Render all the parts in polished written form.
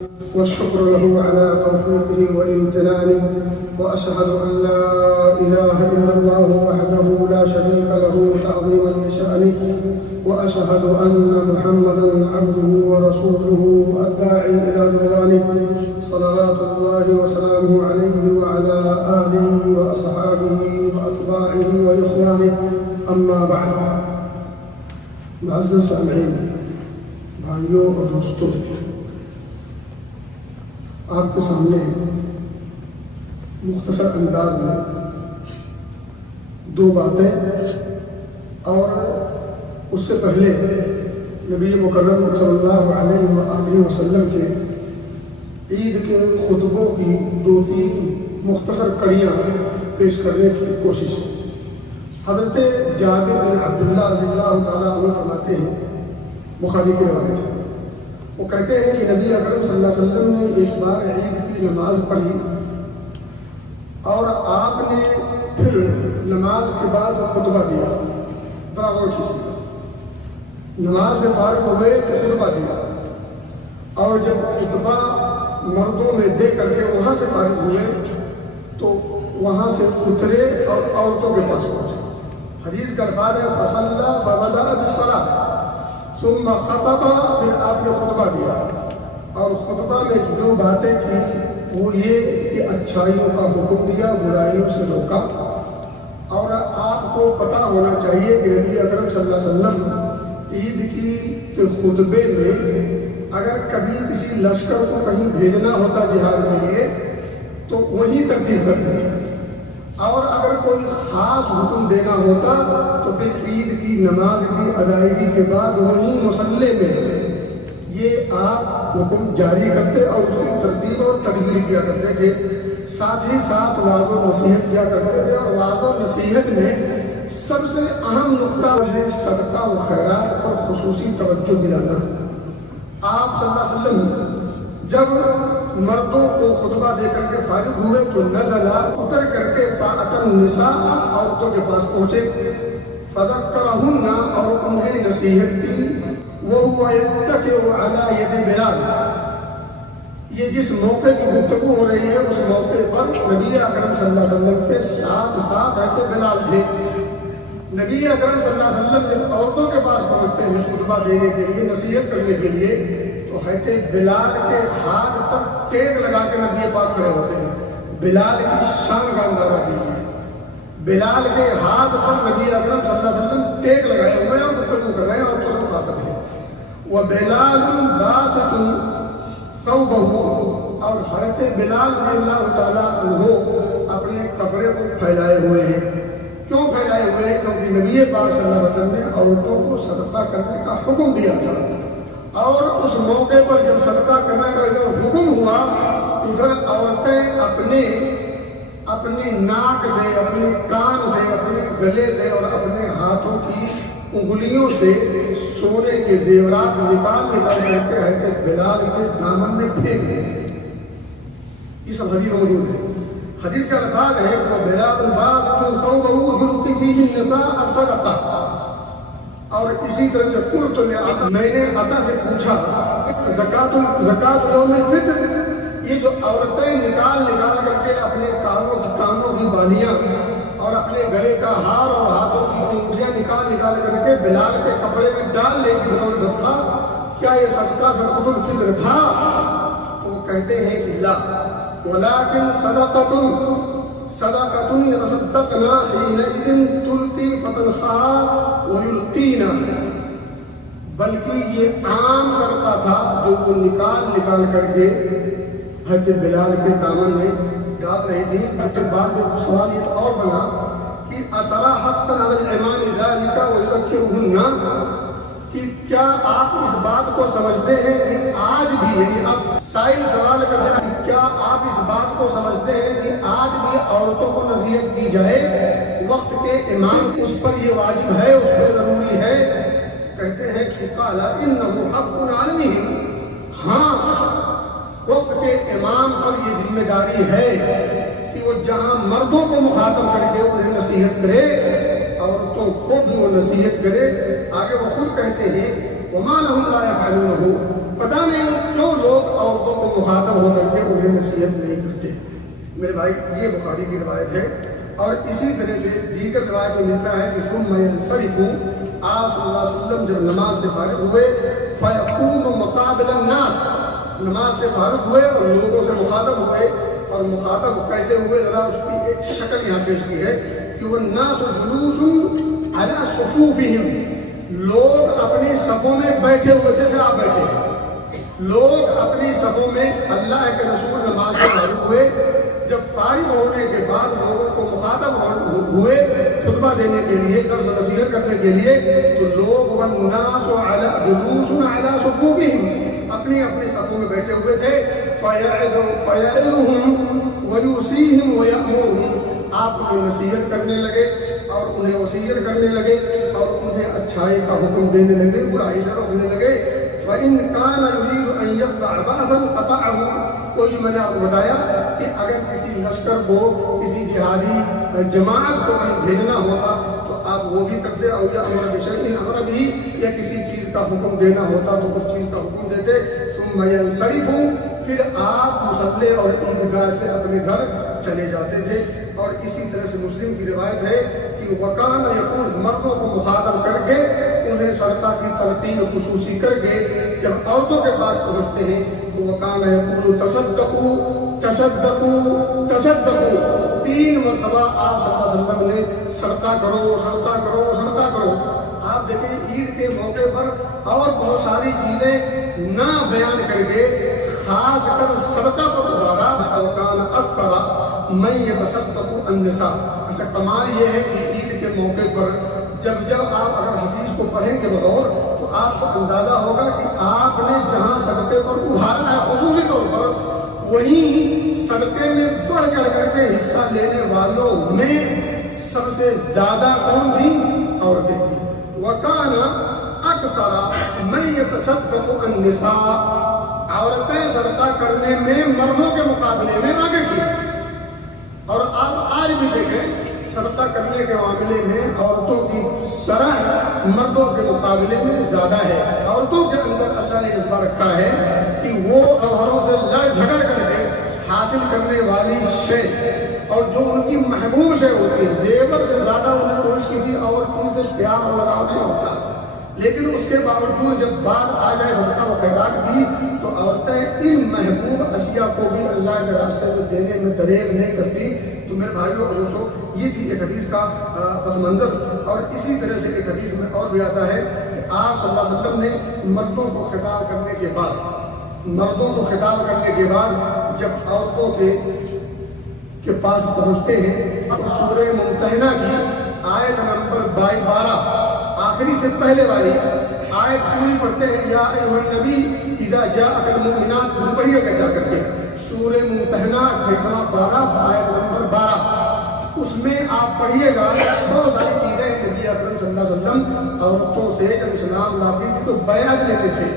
والشكر له على توفيقه وامتنانه، وأشهد أن لا إله إلا الله وحده لا شريك له تعظيما لشأنه، وأشهد أن محمدا عبده ورسوله الداعي إلى رضوانه، صلوات الله وسلامه عليه وعلى آله وأصحابه وأتباعه وإخوانه، أما بعد. معزز سامعین، بھائیوں اور دوستوں، آپ کے سامنے مختصر انداز میں دو باتیں اور اس سے پہلے نبی مکرم صلی اللہ علیہ وآلہ وسلم کے عید کے خطبوں کی دو تین مختصر کڑیاں پیش کرنے کی کوشش ہے۔ حضرت جابر بن عبداللہ رضی اللہ تعالیٰ عنہ فرماتے ہیں، بخاری کی روایت ہے، وہ کہتے ہیں کہ نبی اکرم صلی اللہ علیہ وسلم نے ایک بار عید کی نماز پڑھی اور آپ نے پھر نماز کے بعد خطبہ دیا۔ ذرا غور کیجیے، نماز سے فارغ ہوئے تو خطبہ دیا، اور جب خطبہ مردوں میں دے کر کے وہاں سے فارغ ہوئے تو وہاں سے اترے اور عورتوں کے پاس پہنچے۔ حدیث کا الفاظ ہے فصلی فبدأ بالصلاۃ ثم خطب، پھر آپ نے خطبہ دیا، اور خطبہ میں جو باتیں تھیں وہ یہ کہ اچھائیوں کا حکم دیا، برائیوں سے روکا۔ اور آپ کو پتہ ہونا چاہیے کہ نبی اکرم صلی اللہ علیہ وسلم عید کی خطبے میں اگر کبھی کسی لشکر کو کہیں بھیجنا ہوتا جہاد کے لیے تو وہیں ترتیب کرتے تھے، اور اگر کوئی خاص حکم دینا ہوتا تو پھر عید کی نماز کی ادائیگی کے بعد وہیں مصلی میں یہ آپ حکم جاری کرتے اور اس کی ترتیب اور تدبیر کیا کرتے تھے۔ ساتھ ہی ساتھ وعظ و نصیحت کیا کرتے تھے، اور وعظ و نصیحت میں سب سے اہم نقطہ ہے صدقہ و خیرات پر خصوصی توجہ دلانا۔ آپ صلی اللہ علیہ وسلم جب مردوں کو خطبہ دے کر کے فارغ ہوئے تو نزلہ، اتر کر کے فأتی النساء، عورتوں کے پاس پہنچے، فذکرہن، اور انہیں نصیحت کی، وہو یتکئ علی ید بلال۔ یہ جس موقع کی گفتگو ہو رہی ہے اس موقع پر نبی اکرم صلی اللہ علیہ وسلم کے ساتھ حضرت بلال تھے۔ نبی اکرم صلی اللہ علیہ وسلم جب عورتوں کے پاس پہنچتے ہیں خطبہ دینے کے لیے، نصیحت کرنے کے لیے، تو حضرت بلال کے ہاتھ پر ٹیک لگا کے نبی پاک کھڑے ہوتے ہیں، بلال کی شان کا اندازہ کیجیے۔ بلال کے ہاتھ پر نبی اکرم صلی اللہ علیہ وسلم ٹیک لگائے ہوئے ہیں اور گفتگو کر رہے ہیں، اور تو سب خاطب ہیں۔ وبلال باسط ثوبہ، اور حضرت بلال رضی اللہ تعالیٰ عنہ اپنے کپڑے کو پھیلائے ہوئے ہیں۔ کیوں پھیلائے ہوئے ہیں؟ کیونکہ نبی پاک صلی اللہ علیہ وسلم نے عورتوں کو صدقہ کرنے کا حکم دیا تھا، اور اس موقع پر جب صدقہ کرنے کا ادھر حکم ہوا، ادھر عورتیں اپنے ناک سے، اپنے کان سے، اپنے گلے سے اور اپنے ہاتھوں کی انگلیوں سے سونے کے زیورات نکال کر کے حضرت بلال کے دامن میں پھینک دیے۔ یہ سب حدیث موجود ہے۔ حدیث کا الفاظ ہے کہ بلال باسط ثوبہ یلقی فیہ النساء الصدقہ، اور اسی طرح سے قلت لعطا، میں نے عطا سے پوچھا زکوٰۃ یوم الفطر، یہ جو عورتیں نکال کر کے اپنے کانوں کی بالیاں اور اپنے گلے کا ہار اور ہاتھوں کی انگلیاں نکال کر کے بلال کے کپڑے میں ڈال لے گی بطور صدقہ، کیا یہ صدقہ صدقۃ الفطر تھا؟ تو وہ کہتے ہیں کہ لا، ولكن صدقۃ يتصدقن حينئذ تلقي فتنخاء ويلقين، بلکہ یہ عام صدقہ تھا جو وہ نکال کر کے حضرت بلال کے دامن میں ڈال رہی تھی۔ پھر بعد میں سوال یہ اور بنا کہ اترى حقا على الامام ذلك ويذكرهن، کہ کیا آپ اس بات کو سمجھتے ہیں کہ آج بھی، یعنی اب سائل سوال کرتے ہیں کہ کیا آپ اس بات کو سمجھتے ہیں کہ آج بھی عورتوں کو نصیحت کی جائے؟ وقت کے امام اس پر یہ واجب ہے، اس پر ضروری ہے؟ کہتے ہیں کہ قال انه حق علیہم، ہاں وقت کے امام پر یہ ذمہ داری ہے کہ وہ جہاں مردوں کو مخاطب کر کے انہیں نصیحت کرے، عورتوں کو بھی وہ نصیحت کرے۔ آگے وہ خود کہتے ہیں وما لهم لا يفعلونه، پتہ نہیں کیوں لوگ عورتوں کو میرے بھائی یہ بخاری کی روایت ہے. اور اسی طرح سے دیگر روایت میں ملتا ہے کہ ثم ينصرف، آپ صلی اللہ علیہ وسلم جب نماز سے فارغ ہوئے فیقوم مقابل الناس، نماز سے فارغ ہوئے اور لوگوں سے مخاطب ہوئے. اور مخاطب کیسے ہوئے، ذرا اس کی ایک شکل یہاں پیش کی ہے کہ وہ الناس جلوس علی صفوفہم، لوگ اپنی صفوں میں بیٹھے ہوئے جیسے آپ بیٹھے ہیں. لوگ اپنی صفوں میں، اللہ کے رسول نماز سے فارغ ہوئے، جب فارغ ہونے کے بعد لوگوں کو مخاطب ہوئے خطبہ دینے کے لیے، درس نصیحت کرنے کے لیے، تو لوگ والناس جلوس علی صفوفہم، اپنی اپنی صفوں میں بیٹھے ہوئے تھے. فَيَعِظُهُمْ وَيُوصِيهِمْ وَيَأْمُرُهُمْ، آپ انہیں نصیحت کرنے لگے اور انہیں وصیت کرنے لگے اور انہیں اچھائی کا حکم دینے لگے، برائی سے روکنے لگے. فَإِنْ كَانَ يُرِيدُ أَنْ يَقْطَعَ بَعْثًا قَطَعَهُ، کوئی میں نے آپ کو بتایا کہ اگر کسی لشکر کو، کسی جہادی جماعت کو کہیں بھیجنا ہوتا تو آپ وہ بھی کرتے، اور یا امر بشیء امر بھی، یا کسی چیز کا حکم دینا ہوتا تو اس چیز کا حکم دیتے. ثم ينصرف، پھر آپ مصلی اور عیدگاہ سے اپنے گھر چلے جاتے تھے. اور اسی طرح سے مسلم کی روایت ہے کہ وکان یقول، مردوں کو مخاطب کر کے انہیں صدقہ کی تلقین خصوصی کر کے جب عورتوں کے پاس پہنچتے ہیں تو وکان یقول تصدقوا تصدقوا تصدقوا، 3 مرتبہ آپ صلی اللہ علیہ وسلم نے صدقہ کرو صدقہ کرو صدقہ کرو. آپ دیکھیں عید کے موقع پر اور بہت ساری چیزیں نہ بیان کر کے خاص کر صدقہ پر ابھارا. وکان اکثر من یتصدق النساء، ایسا کمال یہ ہے کہ عید کے موقع پر جب آپ اگر حدیث کو پڑھیں گے بغور تو آپ کو اندازہ ہوگا کہ آپ نے جہاں صدقے پر ابھارا ہے خصوصی طور پر، وہیں صدقے میں بڑھ چڑھ کر کے حصہ لینے والوں میں سب سے زیادہ کون تھی؟ عورتیں تھیں. وَكَانَ أَكْثَرَ مَن يَتَصَدَّقُ النِّسَاء، عورتیں صدقہ کرنے میں مردوں کے مقابلے میں آگے تھیں. اور آپ آج بھی دیکھیں صدقہ کرنے کے معاملے میں عورتوں کی شرح مردوں کے مقابلے میں زیادہ ہے. عورتوں کے اندر اللہ نے جذبہ رکھا ہے کہ وہ شوہروں سے لڑ جھگڑ کر کے حاصل کرنے والی شے اور جو ان کی محبوب شے ہوتی ہے، زیور سے زیادہ انہیں کوئی کسی اور چیز سے پیار اور لگاؤ نہیں ہوتا. لیکن اس کے باوجود جب بات آ جائے صدقہ و خیرات کی تو عورتیں ان محبوب اشیاء کو بھی اللہ کے راستے میں دینے میں دریغ نہیں کرتی. تو میرے بھائیوں اور دوستوں، یہ تھی ایک حدیث کا پس منظر. اور اسی طرح سے ایک حدیث میں اور بھی آتا ہے کہ آپ صلی اللہ علیہ وسلم نے مردوں کو خطاب کرنے کے بعد جب عورتوں کے پاس پہنچتے ہیں اور سورہ ممتحنہ کی آیت نمبر 12 آخری سے پہلے والی آیت پوری پڑھتے ہیں. یا ایھا النبی اذا جاءک المؤمنات، پوری پڑھیے گا جا کر کے سورہ ممتحنہ 12 آیت نمبر 12. اس میں آپ پڑھیے گا بہت ساری چیزیں. نبی اکرم صلی اللہ علیہ وسلم عورتوں سے جب اسلام لاتی تھی تو بیعت لیتے تھے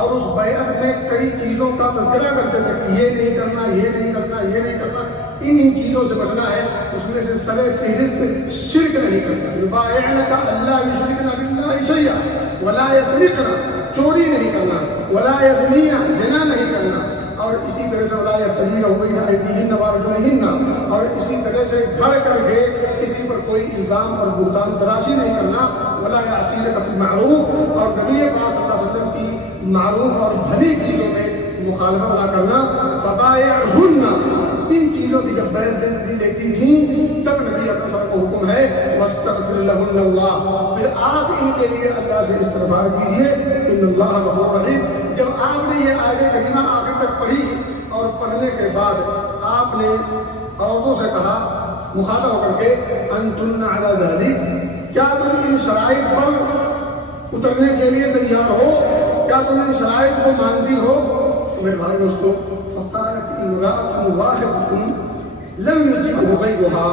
اور اس بیعت میں کئی چیزوں کا تذکرہ کرتے تھے کہ یہ نہیں کرنا، یہ نہیں کرنا، یہ نہیں کرنا، ان چیزوں سے بچنا ہے. اس میں سے سر فہرست شرک نہیں کرنا. یبایعنک الا یشرکن باللہ شیئا ولا یسرقن، چوری نہیں کرنا، ولا یزنین، زنا نہیں کرنا. اور اسی طرح سے ولا یقتلین بین ایدیہن وارجلہن، اور اسی طرح سے گھر کر کے کسی پر کوئی الزام اور بہتان تراشی نہیں کرنا. ولا یعصینک فی المعروف، اور نبی پاک صلی اللہ علیہ وسلم کی معروف اور بھلی چیزوں میں مخالفت نہ کرنا. فبایعہن، ان چیزوں کی جب بیعت لیتی تھیں تب نبی اکرم کو حکم ہے واستغفر لہن اللہ، پھر آپ ان کے لیے اللہ سے استغفار کیجیے، ان اللہ غفور رحیم. جب آپ نے یہ آیت کریمہ آخر تک پڑھی اور پڑھنے کے بعد آپ نے عورتوں سے کہا مخاطب ہو کر کے انتن علی ذلک، کیا تم ان شرائط پر اترنے کے لیے تیار ہو؟ کیا تم ان شرائط کو مانتی ہو؟ تو میرے بھائی دوستو، فقالت امرأة واحدة لم يجبه غيرها،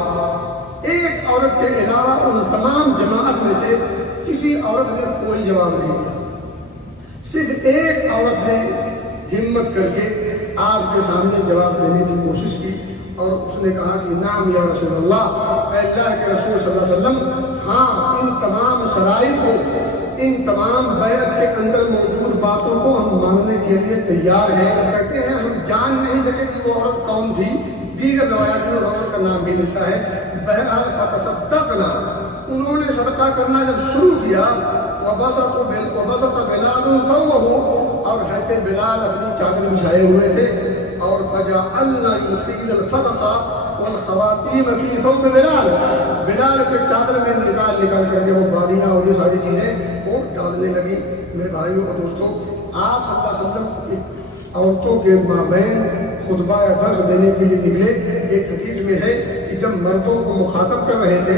ایک عورت کے علاوہ ان تمام جماعت میں سے کسی عورت نے کوئی جواب نہیں دیا. صرف ایک عورت نے ہمت کر کے آپ کے سامنے جواب دینے کی کوشش کی اور اس نے کہا کہ نعم یا رسول اللہ، اے اللہ کے رسول صلی اللہ علیہ وسلم، ہاں ان تمام شرائط کو، ان تمام بیعت کے اندر موجود باتوں کو ہم ماننے کے لیے تیار ہیں. کہتے ہیں ہم جان نہیں سکے کہ وہ عورت کون تھی. دیگر روایات صحیح لکھا ہے. بہرحال فتصدقنا، انہوں نے صدقہ کرنا جب شروع کیا، وبسط بلال ثوبه، اور حضرت بلال اپنی چادر بچھائے ہوئے تھے. اور فجعلنا يفيد الفضخ والخواتيم في ثوب بلال، بلال کے چادر میں نکال کر کے وہ بالیاں اور یہ ساری چیزیں وہ ڈالنے لگی. میرے بھائیوں اور دوستوں، آپ صلی اللہ علیہ وسلم عورتوں کے مابین خطبہ یا درس دینے کے لیے نکلے. ایک حدیث میں ہے کہ جب مردوں کو مخاطب کر رہے تھے،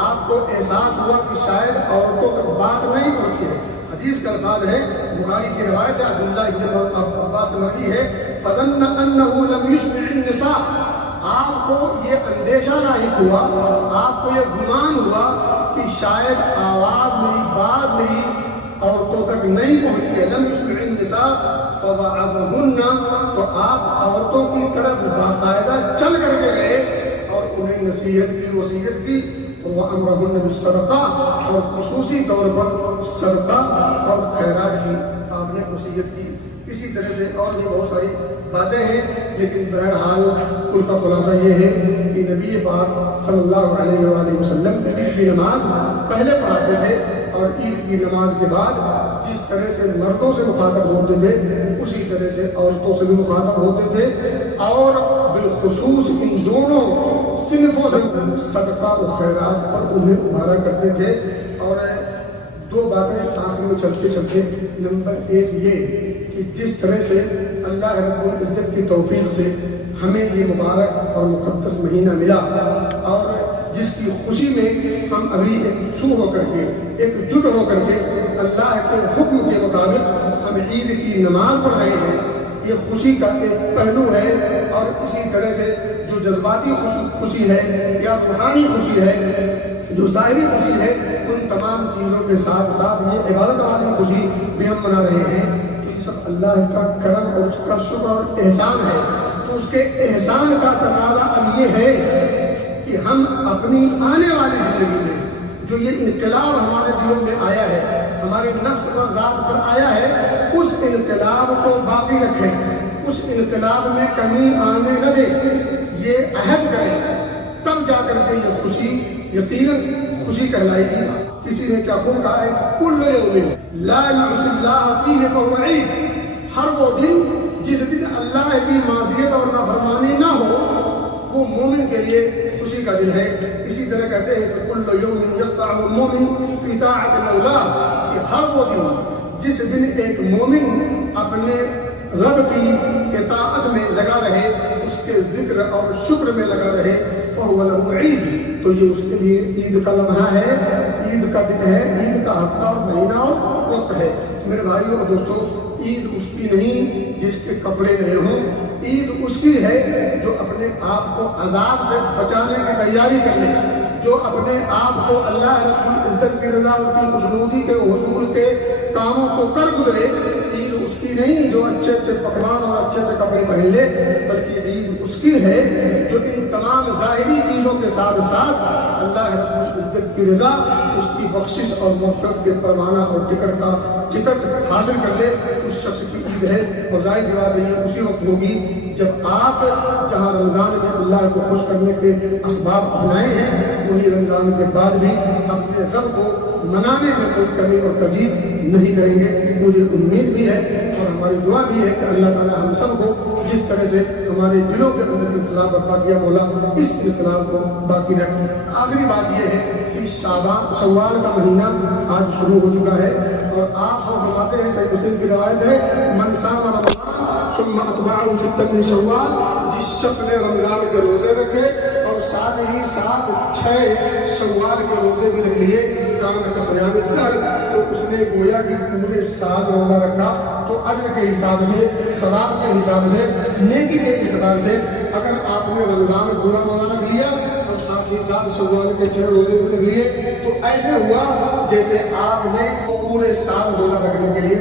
آپ کو احساس ہوا کہ شاید عورتوں تک بات نہیں پہنچی ہے. حدیث کا الفاظ ہے، بخاری کی روایت ہے، عبداللہ ابن عباس سے مروی ہے، فظن انه لم يشبع النساء، آپ کو یہ اندیشہ لاحق ہوا، آپ کو یہ گمان ہوا کہ شاید آواز میری، بات میری عورتوں تک نہیں پہنچی ہے. لم يشبع النساء فوعظهن، تو آپ عورتوں کی طرف باقاعدہ چل کر کے گئے اور انہیں نصیحت کی، وصیت کی. وَأَمْرَهُنَّ بِالصَّدَقَةِ، اور خصوصی طور پر صدقہ اور خیرات کی آپ نے وصیت کی. اسی طرح سے اور بھی بہت ساری باتیں ہیں، لیکن بہرحال ان کا خلاصہ یہ ہے کہ نبی پاک صلی اللہ علیہ وآلہ وسلم عید کی نماز پہلے پڑھاتے تھے، اور عید کی نماز کے بعد جس طرح سے مردوں سے مخاطب ہوتے تھے اسی طرح سے عورتوں سے بھی مخاطب ہوتے تھے، اور بالخصوص ان دونوں صنفوں سے صدقہ و خیرات پر انہیں ابھارا کرتے تھے. اور دو باتیں آخر میں چلتے چلتے، نمبر ایک یہ کہ جس طرح سے اللہ رب العزت کی توفیق سے ہمیں یہ مبارک اور مقدس مہینہ ملا، اور جس کی خوشی میں ہم ابھی ایک سو ہو کر کے، ایک جٹ ہو کر کے اللہ کے حکم کے مطابق ہم عید کی نماز پڑھ رہے ہیں، یہ خوشی کا ایک پہلو ہے. اور اسی طرح سے جو جذباتی خوشی ہے یا روحانی خوشی ہے، جو ظاہری خوشی ہے، ان تمام چیزوں کے ساتھ ساتھ یہ عبادت والی خوشی بھی ہم منا رہے ہیں. تو یہ سب اللہ کا کرم اور اس کا شکر اور احسان ہے. تو اس کے احسان کا تقاضا اب یہ ہے کہ ہم اپنی آنے والی زندگی میں جو یہ انقلاب ہمارے دلوں میں آیا ہے، ہمارے نفس و ذات پر آیا ہے، اس انقلاب کو باقی رکھیں، اس انقلاب میں کمی آنے نہ دیں. یہ عہد کریں، تب جا کر کے یہ خوشی یقیناً خوشی کہلائے گی. کسی نے کیا خوب کہا ہے، کل یوم لا یعصی اللہ فیہ فہو عید، ہر وہ دن جس دن اللہ کی معصیت اور نافرمانی نہ ہو وہ مومن کے لیے خوشی کا دن ہے. اسی طرح کہتے ہیں کہ کل یوم یقطع المؤمن فی طاعت مولا، کہ ہر وہ دن جس دن ایک مومن اپنے رب کی اطاعت میں لگا رہے، اس کے ذکر اور شکر میں لگا رہے، فہو لہ عید، تو یہ اس کے لیے عید کا لمحہ ہے، عید کا دن ہے، عید کا ہفتہ اور مہینہ اور وقت ہے. میرے بھائیوں اور دوستوں، عید اس کی نہیں جس کے کپڑے نئے ہوں، عید اس کی ہے جو اپنے آپ کو عذاب سے بچانے کی تیاری کر لے، جو اپنے آپ کو اللہ رب العزت کی رضا اور کی خوشنودی کے حصول کے کاموں کو کر گزرے. عید اس کی نہیں جو اچھے اچھے پکوان اور اچھے اچھے کپڑے پہن لے، بلکہ عید اس کی ہے جو ان تمام ظاہری چیزوں کے ساتھ ساتھ اللہ رب العزت کی رضا، اس کی بخشش اور مغفرت کے پروانہ اور ٹکٹ حاصل کر لے، اس شخص کی عید ہے. اور ظاہر سی بات ہے یہ اسی وقت ہوگی جب آپ جہاں رمضان میں اللہ کو خوش کرنے کے اسباب اپنائے ہیں، وہی رمضان کے بعد بھی اپنے رب کو منانے میں کوئی کمی اور تجدید نہیں کریں گے. مجھے امید بھی ہے اور ہماری دعا بھی ہے کہ اللہ تعالی ہم سب کو جس طرح سے ہمارے دلوں کے اندر انقلاب برپا کیا، مولا اس انقلاب کو باقی رکھے. آخری بات یہ ہے کہ شوال کا مہینہ آج شروع ہو چکا ہے، اور آپ سب فرماتے ہیں، صحیح مسلم کی روایت ہے، من صام رمضان ثم اتبعه ستا من شوال، جس شخص نے رمضان کے روزے رکھے اور ساتھ ہی ساتھ 6 شوال کے روزے بھی رکھ لیے، کام کا صیام الدہر، تو اس نے گویا کہ پورے سال روزہ رکھا. تو اجر کے حساب سے، ثواب کے حساب سے، نیکی کے اعتبار سے اگر آپ نے رمضان پورا روزہ رکھ لیا اور ساتھ ہی ساتھ شوال کے 6 روزے بھی رکھ لیے، تو ایسے ہوا جیسے آپ نے پورے سال روزہ رکھنے کے لیے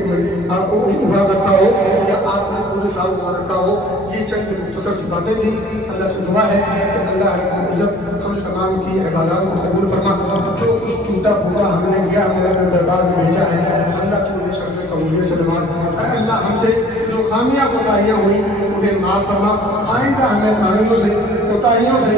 آپ کو ابھار رکھا ہو، یا آپ نے پورے سال روزہ رکھا ہو. یہ چند مختصر سی باتیں تھیں. اللہ سے دعا ہے کہ اللہ رب العزت ہم تمام کی عبادات کو قبول فرما. جو کچھ ٹوٹا پھوٹا ہم نے کیا، ہم نے اپنے دربار میں بھیجا ہے، اللہ تو نے شرف قبولیت سے نواز. اللہ ہم سے جو خامیاں کوتاہیاں ہوئی انہیں معاف فرما. آئندہ ہمیں خامیوں سے، کوتاہیوں سے،